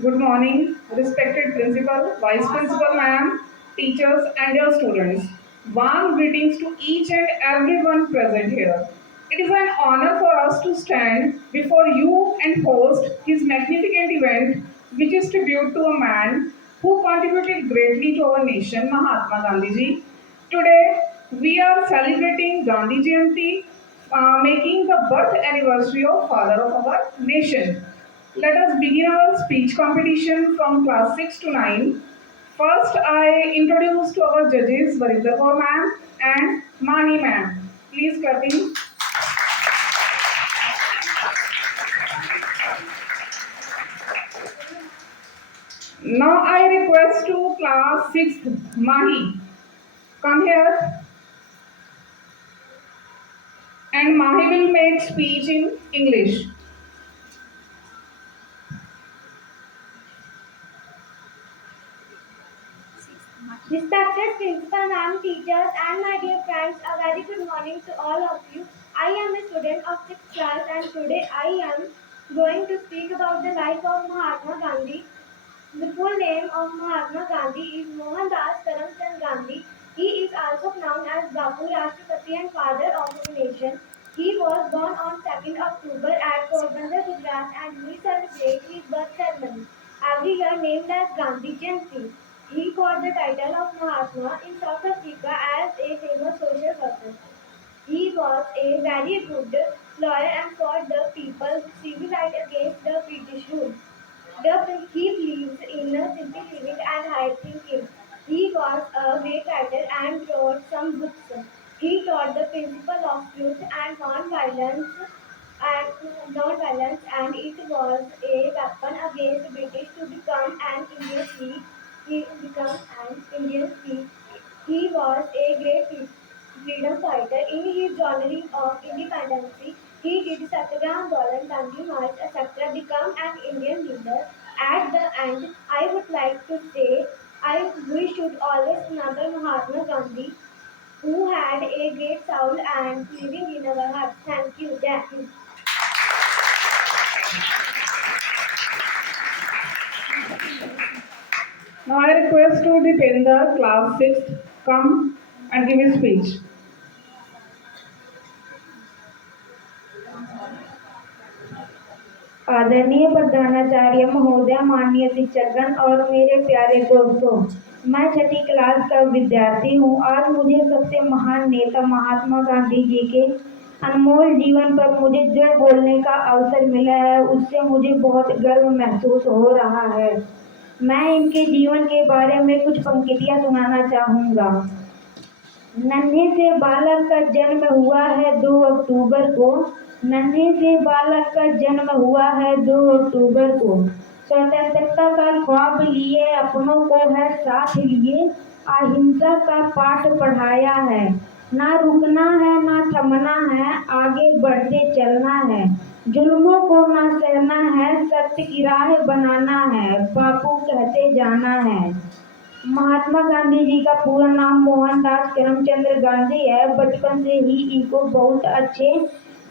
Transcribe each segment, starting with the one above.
Good morning, respected principal, vice principal ma'am, teachers and your students. Warm greetings to each and everyone present here. It is an honor for us to stand before you and host his magnificent event, which is tribute to a man who contributed greatly to our nation, Mahatma Gandhi ji. Today, we are celebrating Gandhi Jayanti, making the birth anniversary of father of our nation. Let us begin our speech competition from class 6 to 9. First, I introduce to our judges Varinder Kaur ma'am and Mani ma'am. Please clapping. Now I request to class 6th Mahi. Come here and Mahi will make speech in English. Respected principal, ma'am, teachers, and my dear friends, a very good morning to all of you. I am a student of 6th class, and today I am going to speak about the life of Mahatma Gandhi. The full name of Mahatma Gandhi is Mohandas Karamchand Gandhi. He is also known as Bapu Rashtrapati and father of the nation. He was born on 2nd October at Porbandar, Gujarat, and we celebrate his birth ceremony every year named as Gandhi Jayanti. He got the title of Mahatma in South Africa as a famous social worker. He was a very good lawyer and fought the people's civil rights against the British rule. He believes in simple living and high thinking. He was a great writer and wrote some books. He taught the principle of truth and non-violence, and it was a weapon against British to become an Indian thief. He became an Indian thief. He was a great freedom fighter. In his journey of independence, he did Satyagraha Andolan, Dandi March, etc. Become an Indian leader. At the end, I would like to say we should always remember Mahatma Gandhi, who had a great soul and living in our hearts. Thank you. Jai Hind. Now I request to Dipender, class 6th, come and give his speech. आदरणीय प्रधानाचार्य महोदय, माननीय शिक्षकगण और मेरे प्यारे दोस्तों, मैं छठी class का विद्यार्थी हूँ। आज मुझे सबसे महान नेता महात्मा गांधी जी के अनमोल जीवन पर मुझे जो बोलने का अवसर मिला है, उससे मुझे बहुत गर्व महसूस हो रहा है। मैं इनके जीवन के बारे में कुछ पंक्तियाँ सुनाना चाहूँगा। नन्हे से बालक का जन्म हुआ है 2 अक्टूबर को। नन्हे से बालक का जन्म हुआ है 2 अक्टूबर को। स्वतंत्रता का ख्वाब लिए अपनों को है साथ लिए। अहिंसा का पाठ पढ़ाया है। ना रुकना है ना थमना है, आगे बढ़ते चलना है। जुल्मों को ना सहना है, सत्य की राह बनाना है। बापू कहते जाना है। महात्मा गांधी जी का पूरा नाम मोहनदास करमचंद गांधी है। बचपन से ही इनको बहुत अच्छे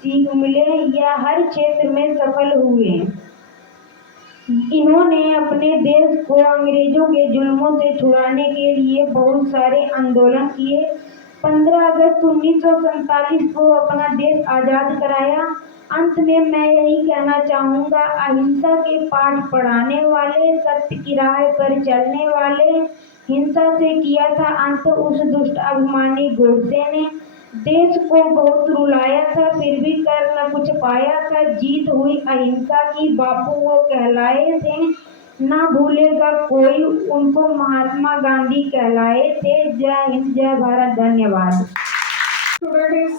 सीख मिले, यह हर क्षेत्र में सफल हुए। इन्होंने अपने देश को अंग्रेजों के जुल्मों से छुड़ाने के लिए बहुत सारे आंदोलन किए। 15 अगस्त 1947 को अपना देश आजाद कराया। अंत में मैं यही कहना चाहूँगा, अहिंसा के पाठ पढ़ाने वाले, सत्य की राह पर चलने वाले, हिंसा से किया था अंत उस दुष्ट अभिमानी गोडसे ने। देश को बहुत रुलाया था, फिर भी कर न कुछ पाया था। जीत हुई अहिंसा की, बापू वो कहलाए थे। ना भूलेगा कोई उनको, महात्मा गांधी कहलाए थे। जय हिंद, जय भारत, धन्यवाद। Student is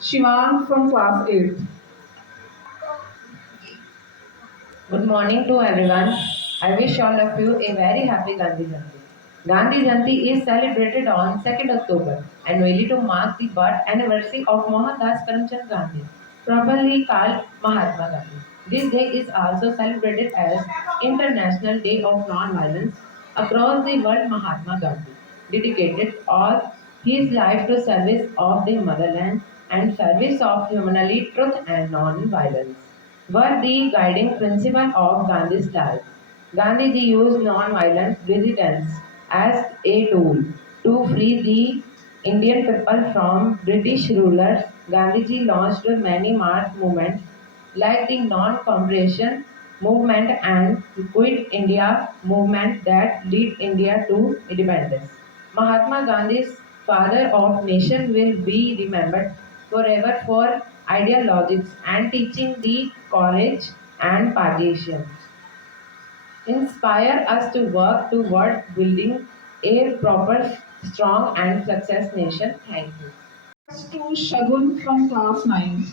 Shivang from class 8th. Good morning to everyone. I wish all of you a very happy Gandhi Jayanti. Gandhi Jayanti is celebrated on 2nd October annually to mark the birth anniversary of Mohandas Karamchand Gandhi, properly called Mahatma Gandhi. This day is also celebrated as International Day of Non-Violence. Across the world, Mahatma Gandhi dedicated all his life to service of the motherland and service of humanity, truth and non-violence were the guiding principle of Gandhi's life. Gandhiji used non-violent resistance as a tool to free the Indian people from British rulers. Gandhiji launched many mass movements like the non-cooperation movement and Quit India movement that lead India to independence. Mahatma Gandhi's father of nation will be remembered forever for ideologies and teaching the courage and patience. Inspire us to work toward building a proper, strong and success nation. Thank you. To Shagun from class 9.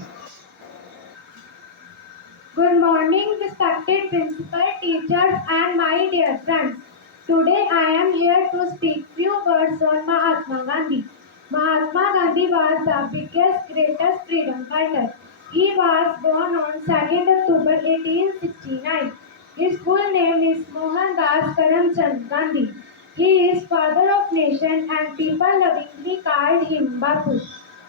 Good morning, respected principal, teachers, and my dear friends. Today I am here to speak few words on Mahatma Gandhi. Mahatma Gandhi was the biggest, greatest freedom fighter. He was born on 2nd October 1869. His full name is Mohandas Karamchand Gandhi. He is father of nation and people lovingly called him Bapu.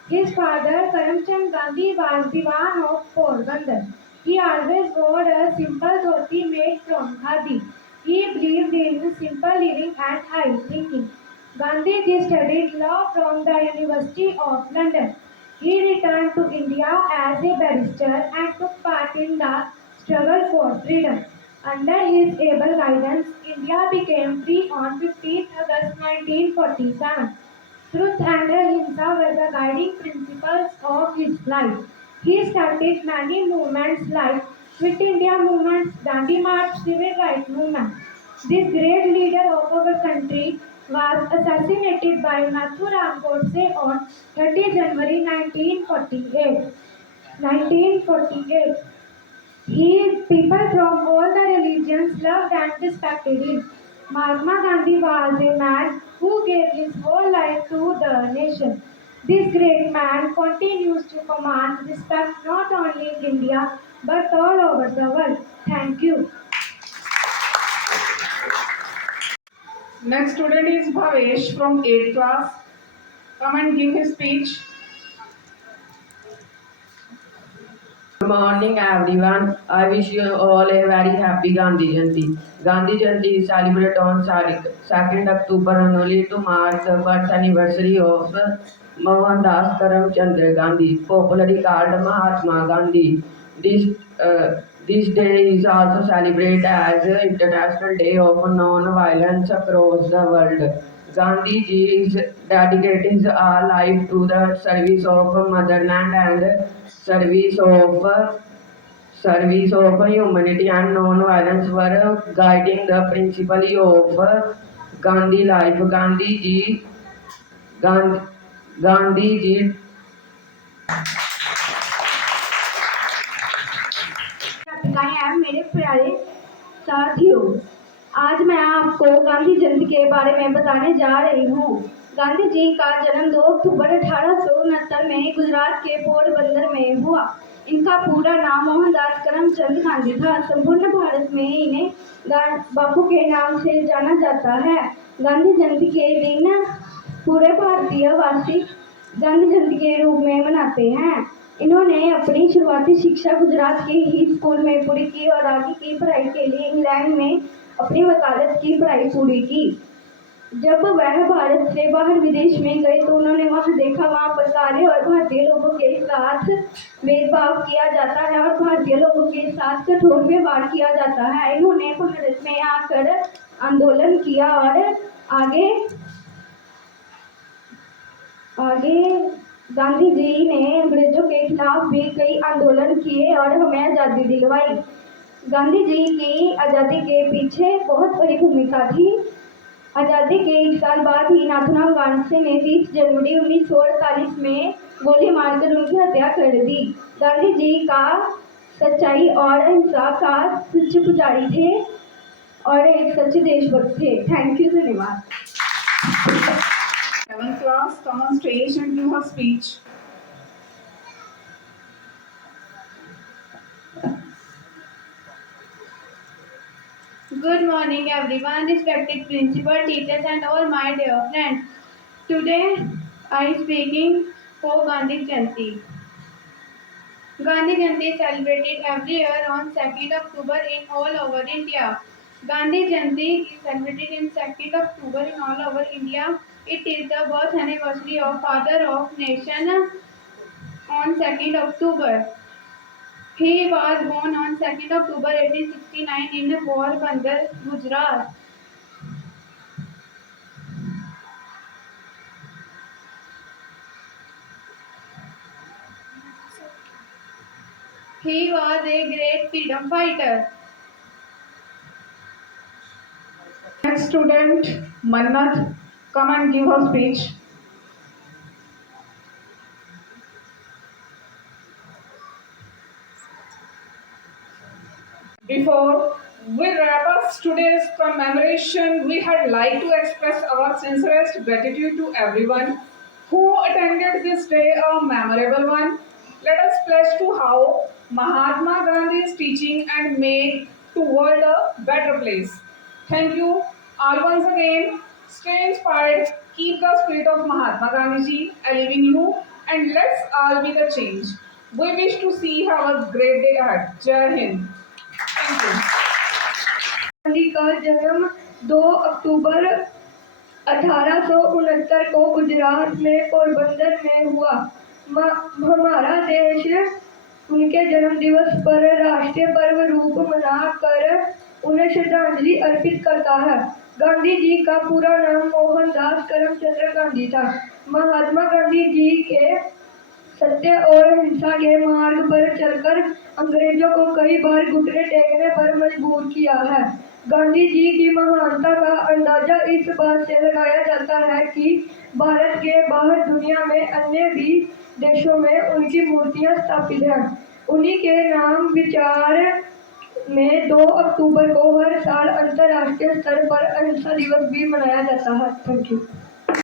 His father, Karamchand Gandhi, was Diwan of Porbandar. He always wore a simple dhoti made from khadi. He believed in simple living and high thinking. Gandhiji studied law from the University of London. He returned to India as a barrister and took part in the struggle for freedom. Under his able guidance, India became free on 15th August 1947. Truth and ahimsa were the guiding principles of his life. He started many movements like Quit India movement, Dandi March, Civil Rights movement. This great leader of our country was assassinated by Nathuram Godse on 30 January 1948. 1948. People from all the religions loved and respected him. Mahatma Gandhi was a man who gave his whole life to the nation. This great man continues to command respect not only in India but all over the world. Thank you. Next student is Bhavesh from 8th class. Come and give his speech. Good morning everyone. I wish you all a very happy Gandhi Jayanti. Gandhi Jayanti is celebrated on 2nd October annually to mark the birth anniversary of Mohandas Karamchand Gandhi, popularly called Mahatma Gandhi. This this day is also celebrated as International Day of Non-Violence across the world. Gandhiji is dedicated his life to the service of motherland and service of humanity and non-violence were guiding the principle of Gandhi life. Gandhi, Gandhiji हैं मेरे प्यारे साथियों, आज मैं आपको गांधी जयंती के बारे में बताने जा रही हूँ। गांधी जी का जन्म 2 अक्टूबर 1869 में गुजरात के पोरबंदर में हुआ। इनका पूरा नाम मोहनदास करमचंद गांधी था। संपूर्ण भारत में इन्हें बापू के नाम से जाना जाता है। गांधी जयंती के दिन पूरे भारतीय वासी गांधी जयंती के रूप में मनाते हैं। इन्होंने अपनी शुरुआती शिक्षा गुजरात के ही स्कूल में पूरी की और आगे की पढ़ाई के लिए इंग्लैंड में अपनी वकालत की पढ़ाई पूरी की। जब वह भारत से बाहर विदेश में गए तो उन्होंने वहां देखा, वहां पर काले और भारतीय लोगों के साथ भेदभाव किया जाता है और भारतीय लोगों के साथ कठोर व्यवहार किया जाता है। इन्होंने भारत में आकर आंदोलन किया और आगे गांधी जी ने अंग्रेजों के खिलाफ भी कई आंदोलन किए और हमें आज़ादी दिलवाई। गांधी जी की आज़ादी के पीछे बहुत बड़ी भूमिका थी। आज़ादी के 1 साल बाद ही नाथूराम गोडसे ने 30 जनवरी 1948 में गोली मारकर उनकी हत्या कर दी। गांधी जी का सच्चाई और अहिंसा का सच्चे पुजारी थे और एक सच्चे देशभक्त थे। थैंक यू, धन्यवाद। 7th class, come on stage and give her speech. Good morning everyone, respected principal, teachers and all my dear friends. Today I am speaking for Gandhi Jayanti. Gandhi Jayanti is celebrated every year on 2nd October in all over India. Gandhi Jayanti is celebrated in 2nd October in all over India. It is the birth anniversary of Father of Nation on 2nd October. He was born on 2nd October 1869 in Porbandar, Gujarat. He was a great freedom fighter. Next student, Mannat, come and give her speech. Before we wrap up today's commemoration, we had like to express our sincerest gratitude to everyone who attended this day, a memorable one. Let us pledge to how Mahatma Gandhi's teaching and made the world a better place. Thank you all once again. Stay inspired, keep the spirit of Mahatma Gandhi alive in you, and let's all be the change. We wish to see have a great day ahead. Jai Hind. Thank you. Gandhi का जन्म 2 अक्टूबर 1869 को गुजरात में पोरबंदर में हुआ। हमारा देश उनके जन्म दिवस पर राष्ट्रीय पर्व रूप मनाकर उन्हें श्रद्धांजलि अर्पित करता है। गांधी जी का पूरा नाम मोहनदास करमचंद गांधी था। महात्मा गांधी जी के सत्य और अहिंसा के मार्ग पर चलकर अंग्रेजों को कई बार घुटने टेकने पर मजबूर किया है। गांधी जी की महानता का अंदाजा इस बात से लगाया जाता है कि भारत के बाहर दुनिया में अन्य भी देशों में उनकी मूर्तियां स्थापित हैं। उन्हीं के नाम विचार में 2 अक्टूबर को हर साल अंतर्राष्ट्रीय स्तर पर अहिंसा दिवस भी मनाया जाता है। Thank you.